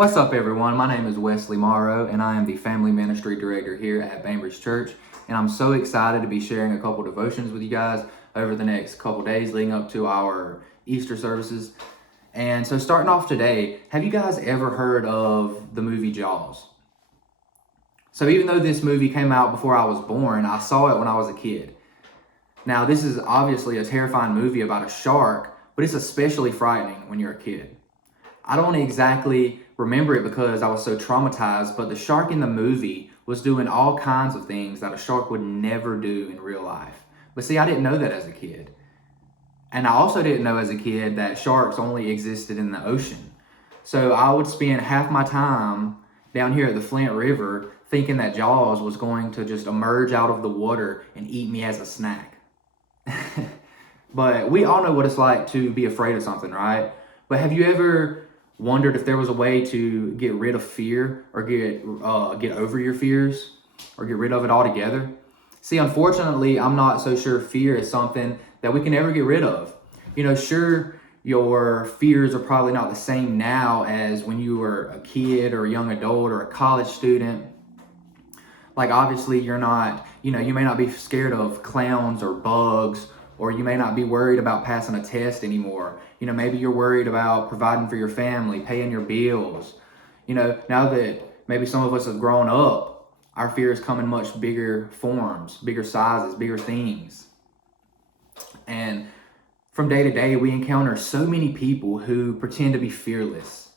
What's up, everyone? My name is Wesley Morrow, and I am the Family Ministry Director here at Bainbridge Church. And I'm so excited to be sharing a couple devotions with you guys over the next couple days leading up to our Easter services. And so starting off today, have you guys ever heard of the movie Jaws? So even though this movie came out before I was born, I saw it when I was a kid. Now, this is obviously a terrifying movie about a shark, but it's especially frightening when you're a kid. I don't exactly remember it because I was so traumatized, but the shark in the movie was doing all kinds of things that a shark would never do in real life. But see, I didn't know that as a kid. And I also didn't know as a kid that sharks only existed in the ocean. So I would spend half my time down here at the Flint River thinking that Jaws was going to just emerge out of the water and eat me as a snack. But we all know what it's like to be afraid of something, right? But have you ever wondered if there was a way to get rid of fear or get over your fears or get rid of it altogether? See, unfortunately, I'm not so sure fear is something that we can ever get rid of. You know, sure, your fears are probably not the same now as when you were a kid or a young adult or a college student. Like, obviously, you're not, you may not be scared of clowns or bugs, or you may not be worried about passing a test anymore. Maybe you're worried about providing for your family, paying your bills. Now that maybe some of us have grown up, our fears come in much bigger forms, bigger sizes, bigger things. And from day to day, we encounter so many people who pretend to be fearless.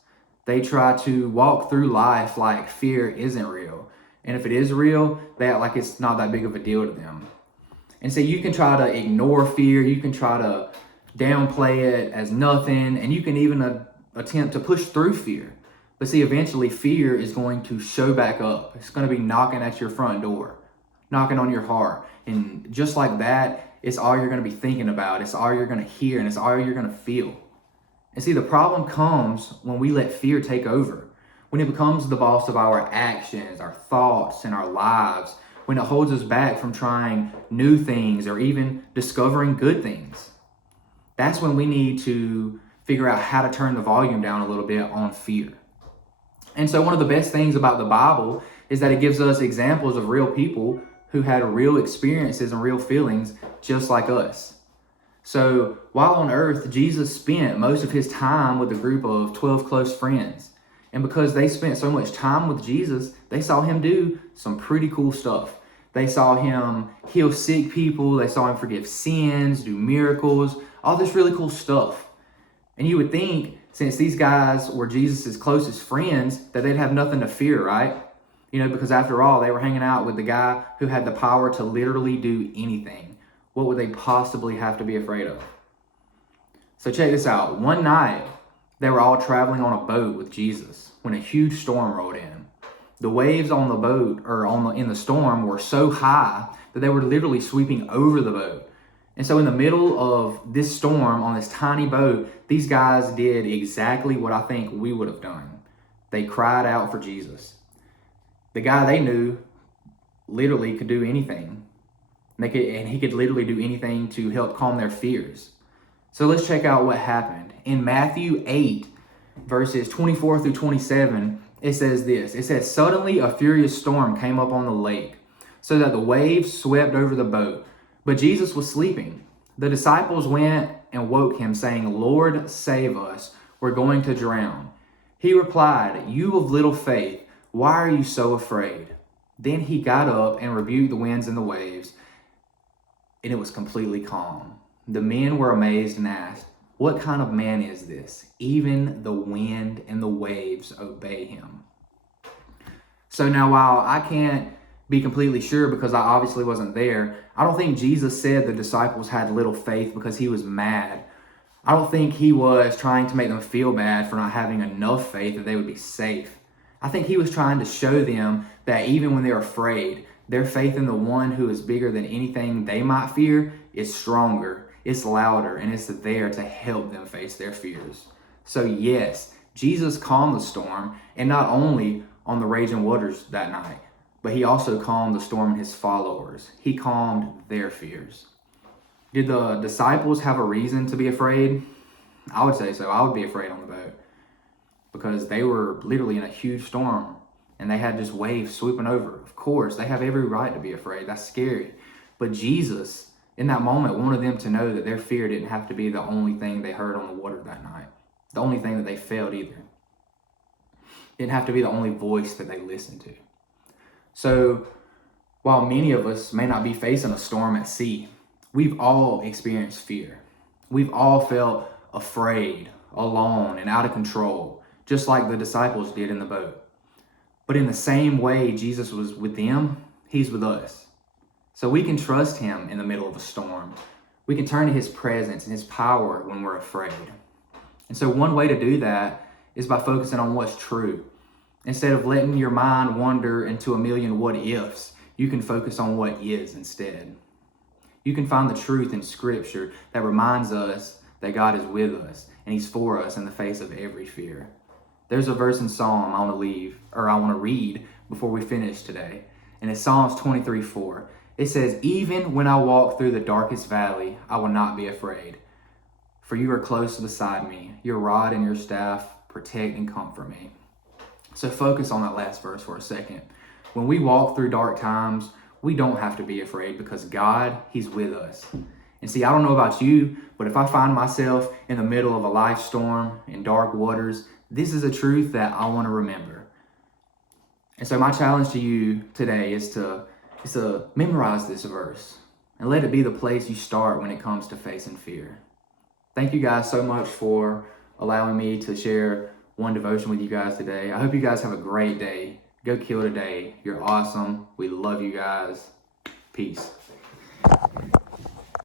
They try to walk through life like fear isn't real. And if it is real, they act like it's not that big of a deal to them. And so you can try to ignore fear, you can try to downplay it as nothing, and you can even attempt to push through fear. But see, eventually fear is going to show back up. It's going to be knocking at your front door, knocking on your heart. And just like that, it's all you're going to be thinking about. It's all you're going to hear, and it's all you're going to feel. And see, the problem comes when we let fear take over, when it becomes the boss of our actions, our thoughts, and our lives, when it holds us back from trying new things or even discovering good things. That's when we need to figure out how to turn the volume down a little bit on fear. And so one of the best things about the Bible is that it gives us examples of real people who had real experiences and real feelings just like us. So while on earth, Jesus spent most of his time with a group of 12 close friends. And because they spent so much time with Jesus, they saw him do some pretty cool stuff. They saw him heal sick people. They saw him forgive sins, do miracles, all this really cool stuff. And you would think, since these guys were Jesus' closest friends, that they'd have nothing to fear, right? Because after all, they were hanging out with the guy who had the power to literally do anything. What would they possibly have to be afraid of? So check this out. One night, they were all traveling on a boat with Jesus when a huge storm rolled in. The waves on the boat in the storm were so high that they were literally sweeping over the boat. And so in the middle of this storm on this tiny boat, these guys did exactly what I think we would have done. They cried out for Jesus. The guy they knew literally could do anything. And he could literally do anything to help calm their fears. So let's check out what happened. In Matthew 8, verses 24 through 27, it says this. It says, "Suddenly a furious storm came up on the lake, so that the waves swept over the boat. But Jesus was sleeping. The disciples went and woke him, saying, 'Lord, save us. We're going to drown.' He replied, 'You of little faith, why are you so afraid?' Then he got up and rebuked the winds and the waves, and it was completely calm. The men were amazed and asked, 'What kind of man is this? Even the wind and the waves obey him.'" So now, while I can't be completely sure because I obviously wasn't there, I don't think Jesus said the disciples had little faith because he was mad. I don't think he was trying to make them feel bad for not having enough faith that they would be safe. I think he was trying to show them that even when they're afraid, their faith in the one who is bigger than anything they might fear is stronger, it's louder, and it's there to help them face their fears. So yes, Jesus calmed the storm, and not only on the raging waters that night, but he also calmed the storm and his followers. He calmed their fears. Did the disciples have a reason to be afraid? I would say so. I would be afraid on the boat. because they were literally in a huge storm and they had just waves swooping over. Of course, they have every right to be afraid. That's scary. But Jesus, in that moment, wanted them to know that their fear didn't have to be the only thing they heard on the water that night, the only thing that they felt either. It didn't have to be the only voice that they listened to. So while many of us may not be facing a storm at sea, we've all experienced fear. We've all felt afraid, alone, and out of control, just like the disciples did in the boat. But in the same way Jesus was with them, he's with us. So we can trust him in the middle of a storm. We can turn to his presence and his power when we're afraid. And so one way to do that is by focusing on what's true. Instead of letting your mind wander into a million what ifs, you can focus on what is instead. You can find the truth in Scripture that reminds us that God is with us and he's for us in the face of every fear. There's a verse in Psalm I want to read before we finish today. And it's Psalms 23:4. It says, "Even when I walk through the darkest valley, I will not be afraid. For you are close beside me. Your rod and your staff protect and comfort me." So focus on that last verse for a second. When we walk through dark times, we don't have to be afraid because God, he's with us. And see, I don't know about you, but if I find myself in the middle of a life storm in dark waters, this is a truth that I want to remember. And so my challenge to you today is to memorize this verse and let it be the place you start when it comes to facing fear. Thank you guys so much for allowing me to share one devotion with you guys today. I hope you guys have a great day. Go kill today. You're awesome. We love you guys. Peace.